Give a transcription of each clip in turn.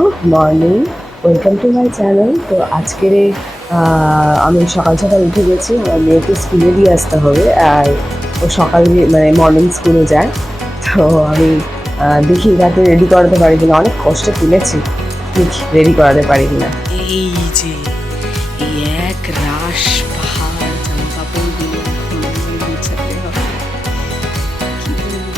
Good morning, welcome to my channel. তো আজকের আমি সকাল সকাল উঠে গেছি। আমার মেয়েকে স্কুলে দিয়ে আসতে হবে, আর ও সকালে মানে মর্নিং স্কুলে যায়। তো আমি দেখি রাতে রেডি করাতে পারি কিনা, অনেক কষ্ট তুলেছি, দেখি রেডি করাতে পারি কিনা। এই যে এই এক রাশ পাহাড় জামা কাপড়গুলো এখন আমায় গুছাতে হবে। কি বলবো,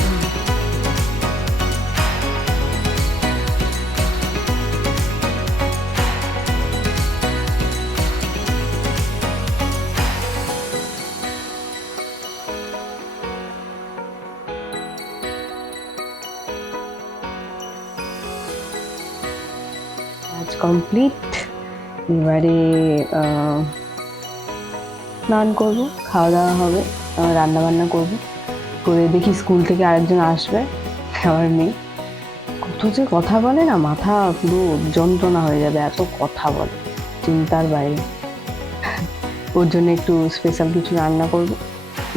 কাজ কমপ্লিট। এবারে স্নান করবো, খাওয়া দাওয়া হবে, রান্না বান্না করবো, করে দেখি স্কুল থেকে আরেকজন আসবে, আমার মেয়ে। কত যে কথা বলে না, মাথা পুরো যন্ত্রণা হয়ে যাবে, এত কথা বলে, চিন্তার বাইরে। ওর জন্য একটু স্পেশাল কিছু রান্না করব,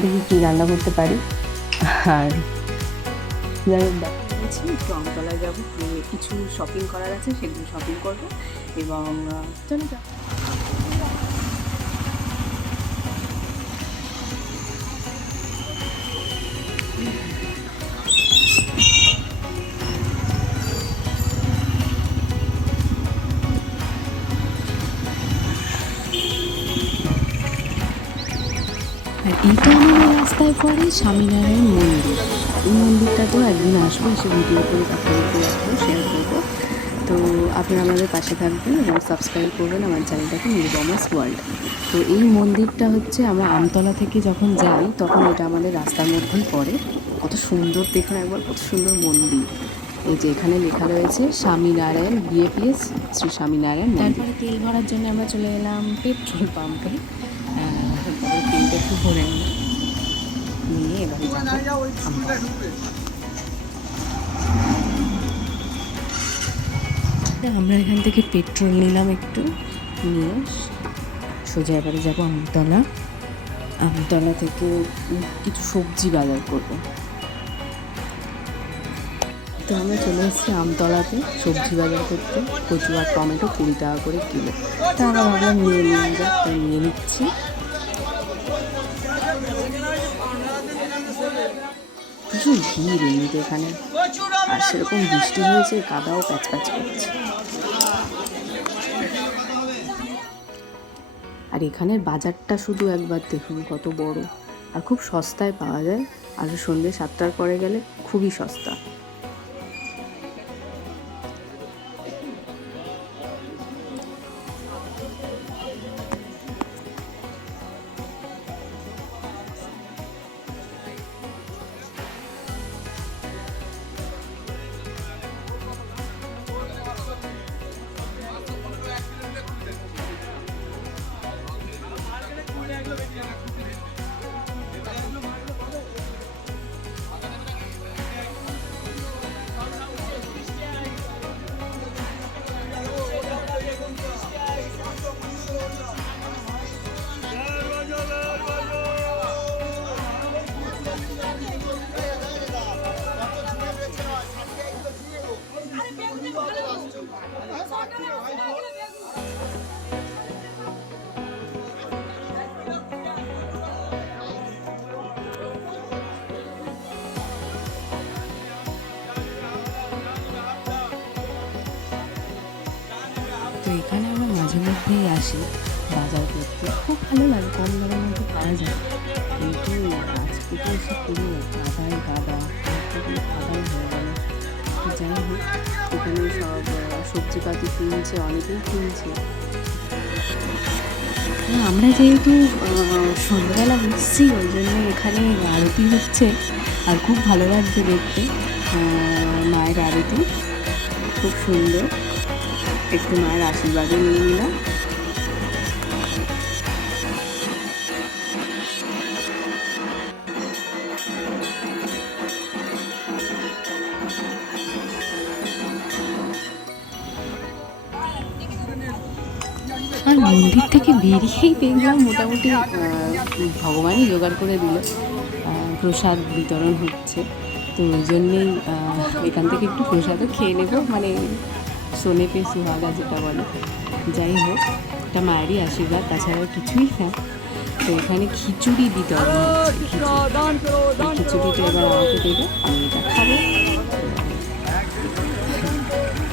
দেখি কি রান্না করতে পারি। আর যাই হোক, বলেছি একটু আমতলায় যাবো, কিছু শপিং করার আছে, সেগুলো শপিং করবো এবং চলো যাও। আর এইটা আমাদের রাস্তায় পড়ে স্বামীনারায়ণ মন্দির। এই মন্দিরটাতেও একদিন আসবো, এসে ভিডিও করে আপনাদেরকে রাখবো, শেয়ার করবো। তো আপনারা আমাদের পাশে থাকবেন এবং সাবস্ক্রাইব করবেন আমার চ্যানেলটাকে, নিরুপমাস ওয়ার্ল্ড। তো এই মন্দিরটা হচ্ছে, আমরা আমতলা থেকে যখন যাই তখন এটা আমাদের রাস্তার মধ্যেই পড়ে। কত সুন্দর দেখুন একবার, কত সুন্দর মন্দির। এই যে এখানে লেখা রয়েছে স্বামীনারায়ণ বিএপিএস, শ্রী স্বামীনারায়ণ। তারপরে তেল ভরার জন্য আমরা চলে এলাম পেট্রোল পাম্পে। তেলটা একটু ভরে নিয়ে এবারে আমরা এখান থেকে পেট্রোল নিলাম একটু, নিয়ে সোজা এবারে যাবো আমতলা। আমতলা থেকে কিছু সবজি বাজার করব। তো আমরা চলে এসেছি আমতলাতে সবজি বাজার করতে। কচু আর টমেটো 20 টাকা করে কিলো। তা আমরা ভাবলাম নিয়ে নিয়ে যাক, তাই নিয়ে নিচ্ছি। প্রচুর ভিড় এমনিতে এখানে, আর সেরকম বৃষ্টি হয়েছে, কাদাও প্যাচ প্যাচ করছে। আর এখানের বাজারটা শুধু একবার দেখুন কত বড়, আর খুব সস্তায় পাওয়া যায়। আর সন্ধ্যে 7টার পরে গেলে খুবই সস্তা। তো এখানে আমরা মাঝে মধ্যেই আসি বাজার করতে, খুব ভালো লাগে, কম দামের মধ্যে পাওয়া যায়। কিন্তু আজকে তো এসে পুরো কাদায় কাদা, পুরো কাদাই হয়ে গেল। তো যাই হোক, এখানে সব সবজিপাতি কিনছে, অনেকেই কিনছে। আমরা যেহেতু সন্ধ্যাবেলা বুঝছি, ওই জন্য এখানে আরতি হচ্ছে, আর খুব ভালো লাগছে দেখতে। মায়ের আরতি খুব সুন্দর, একটু মায়ের আশীর্বাদও নিয়ে নিলাম। আর মন্দির থেকে বেরিয়েই দেখলাম মোটামুটি ভগবানই জোগাড় করে দিল, প্রসাদ বিতরণ হচ্ছে। তো ওই জন্যেই এখান থেকে একটু প্রসাদও খেয়ে নেবো, মানে সোনে পে সুহাগা যেটা বলে। যাই হোক, এটা মায়েরই আশীর্বাদ, তাছাড়া কিছুই না। তো এখানে খিচুড়ি বিতরণ হচ্ছে, খিচুড়িটা এবার আমাকে দেবে, আমি এটা খাবো।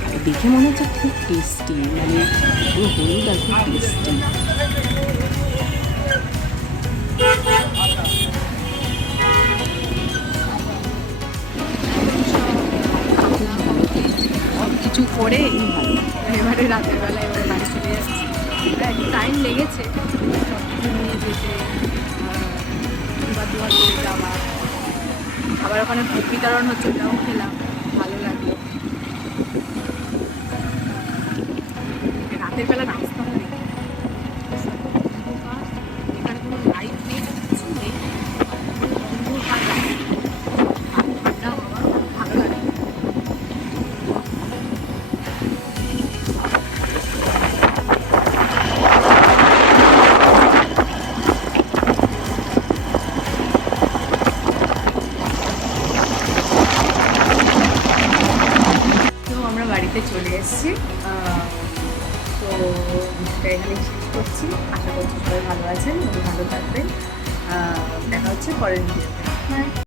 আর দেখে মনে হচ্ছে খুব টেস্টি, মানে পুরো হলুদ আর খুব টেস্টি। কিছু করে এবারে রাতের বেলা এবারে বাড়ি চলে যাচ্ছি। একটু টাইম লেগেছে সব কিছু নিয়ে যেতে, দুবার দুবার করে যাওয়া, আবার ওখানে ভোগ বিতরণ হচ্ছে, ওটাও খেলাম, ভালো লাগলো। রাতের বেলা নাস্তা হয় এখানে কোনো লাইট নেই, কিছু নেই, অন্ধকার রাতে, ঠান্ডা হাওয়া, ভালো লাগে। তো আমরা বাড়িতে চলে এসেছি, তো ভিডিওটা এখানে শেষ করছি। আশা করছি সবাই ভালো আছেন এবং ভালো থাকবেন। দেখা হচ্ছে পরের ভিডিওতে।